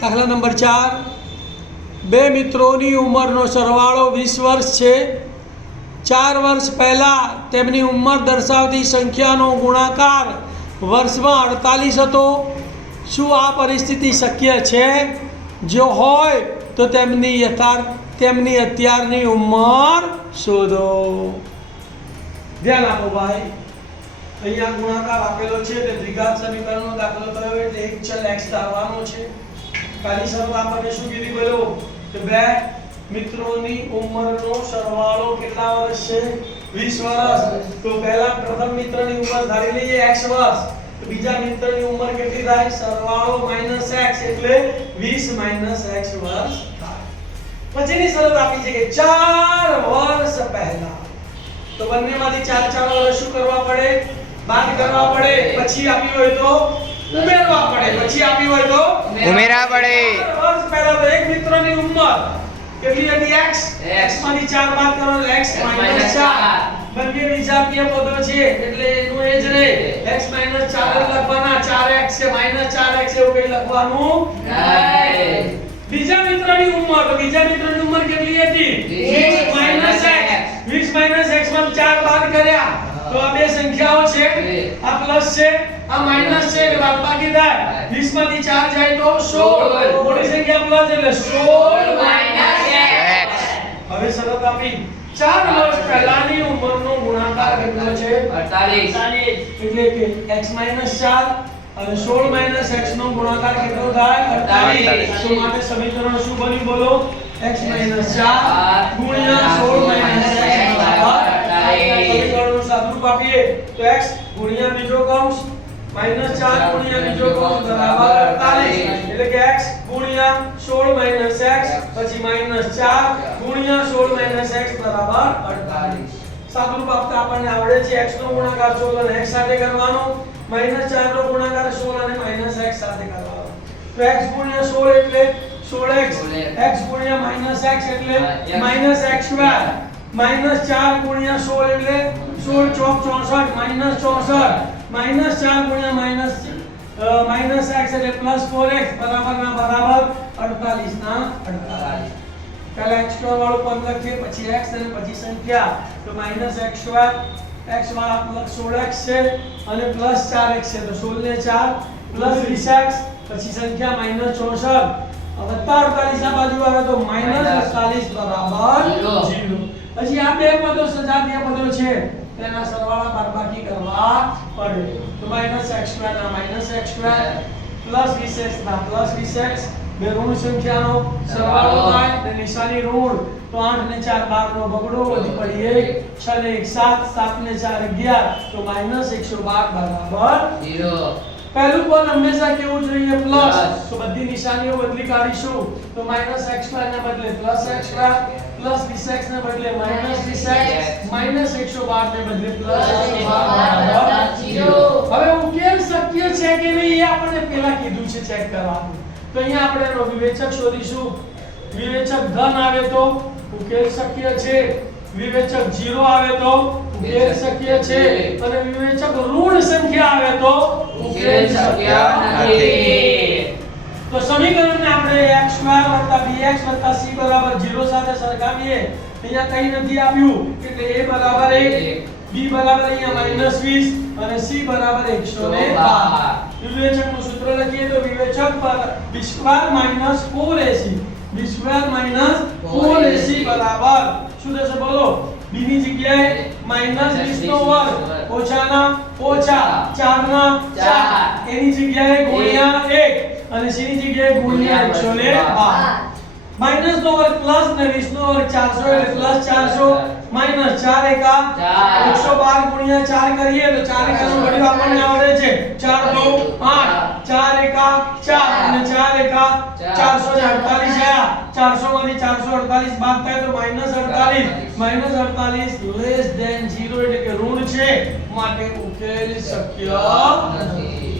દાખલા નંબર 4, બે મિત્રોની ઉંમરનો સરવાળો 20 વર્ષ છે. 4 વર્ષ પહેલાં તેમની ઉંમર દર્શાવતી સંખ્યાનો ગુણાકાર વર્ષમાં 48 હતો. શું આ પરિસ્થિતિ શક્ય છે? જો હોય તો તેમની અત્યારની ઉંમર શોધો. ધ્યાન આપો ભાઈ, અહીંયા ગુણાકાર આપેલો છે તે દ્વિઘાત સમીકરણનો દાખલો થયો એટલે એક ચલ x ધારવાનો છે. પહેલી શરત આપણને શું કીધી બોલો કે બે મિત્રોની ઉંમરનો સરવાળો કેટલા વર્ષ છે? 20 વર્ષ. તો પહેલા પ્રથમ મિત્રની ઉંમર ધારી લઈએ x વર્ષ. તો બીજા મિત્રની ઉંમર કેટલી થાય? સરવાળો -x એટલે 20 - x વર્ષ થાય. પછીની શરત આપી છે કે 4 વર્ષ પહેલા. તો બંનેમાંથી 4 વર્ષ શું કરવા પડે? બાદ કરવા પડે. પછી આપી હોય તો ઉમેરવા પડે. પછી આપી હોય તો ઉમેરવા પડે. 4 વર્ષ પહેલા તો એક મિત્રની ઉંમર કેટલી હતી? x. x માંથી 4 બાદ કરો તો x - 4. બંને વિજાતીય પદો છે એટલે એનું એ જ રહે. x - 4 લખવાના. 4x છે -4x એવું કઈ લખવાનું નહીં. બીજા મિત્રની ઉંમર, તો બીજા મિત્રની ઉંમર કેટલી હતી? 20 - x. 20 - x માં 4 બાદ કર્યા તો આ બે સંખ્યાઓ છે. આ પ્લસ છે, આ માઈનસ છે એટલે બાદબાકી થાય. 20 માંથી 4 જાય તો 16. મોટી સંખ્યા પ્લસ એટલે 16 - x. હવે શરત આપી 4 વર્ષ પહેલાની ઉંમરનો ગુણાકાર કેટલો છે? 48. એટલે કે x - 4 અને 16 - x નો ગુણાકાર કેટલો થાય? 48. તો માટે સમીકરણ શું બન્યું બોલો? x - 4 ગુણ્યા 16 - x બરાબર 48. સમીકરણનું સાદુરૂપ આપીએ તો x ગુણ્યા બીજો કૌંસ -4 ગુણ્યા બીજો કૌંસ બરાબર 48. એટલે કે x ગુણ્યા 16 - x પછી -4 ગુણ્યા 16 - x બરાબર 48. સાદુરૂપ આપતા આપણને આવડે છે x નો ગુણાકાર 16 અને x સાથે કરવાનો, -4 નો ગુણાકાર 16 અને -x સાથે કરવાનો. તો x ગુણ્યા 16 એટલે 16x, x ગુણ્યા -x એટલે -x², -4 ગુણ્યા 16 એટલે 16 ચોક 64 -64, -4 ગુણ્યા -x એટલે +4x બરાબર ના બરાબર 48 ના 48. પહેલા x² વાળું પદ લખીએ, પછી x અને પછી સંખ્યા. તો -x², x વાળા 16x છે અને +4x છે તો 16 ને 4 +20x પછી સંખ્યા -64 વત્તા 48 આ બાજુ આવે તો -48 બરાબર 0. પછી આ બે પદો સજાતીય પદો છે તેના સરવાળા બાદબાકી કરવા પડે. તો -x² ના -x² +20x ના +20x બે ઋણ સંખ્યાનો સરવાળો થાય એટલે નિશાની ઋણ. તો 8 ને 4 12 નો બગડો વધી પડી 1, 6 ને 1 7, 7 ને 4 11 તો -112 બરાબર 0. પહેલું પદ હંમેશા કેવું જોઈએ? પ્લસ. તો બધી નિશાનીઓ બદલી કાઢીશું. તો -x² ના બદલે +x², +20x ને બદલે -20x, -112 ને બદલે +112 બરાબર 0. હવે ઉકેલ શક્ય છે કે નહીં એ આપણે પહેલા કીધું છે ચેક કરવાનું. તો અહીંયા આપણે એનો વિવેચક શોધીશું. વિવેચક ધન આવે તો ઉકેલ શક્ય છે, વિવેચક 0 આવે તો ઉકેલ શક્ય છે અને વિવેચક ઋણ સંખ્યા આવે તો ઉકેલ શક્ય નથી. તો સમીકરણને આપણે x² + bx + c = 0 સાથે સરખાવીએ. અહીંયા કંઈ નથી આપ્યું એટલે a બરાબર 1, b બરાબર અહીંયા -20 અને c બરાબર 112. વિવેચકનું સૂત્ર લખીએ તો વિવેચક પર b² - 4ac, b² - 4ac બરાબર શું થશે બોલો? b ની જગ્યાએ -20 નો વર્ગ ઓછાના ઓછા 4 ના 4 એની જગ્યાએ ગુણ્યા 1 અને c ની જગ્યાએ ગુણ્યા 112. માઈનસ નો વર્ગ પ્લસ ને 20 નો વર્ગ 400 એટલે +400 -4 એકા 112 ગુણ્યા 4 કરીએ તો 4 એકાનું ઘડિયું આપણને આવડે છે 4 2 8, 4 એકા 4 અને 4 એકા 448 આયા. 400 માંથી 448 બાદ થાય તો -48 લેસ ધેન 0 એટલે કે ઋણ છે માટે ઉકેલ શક્ય નથી.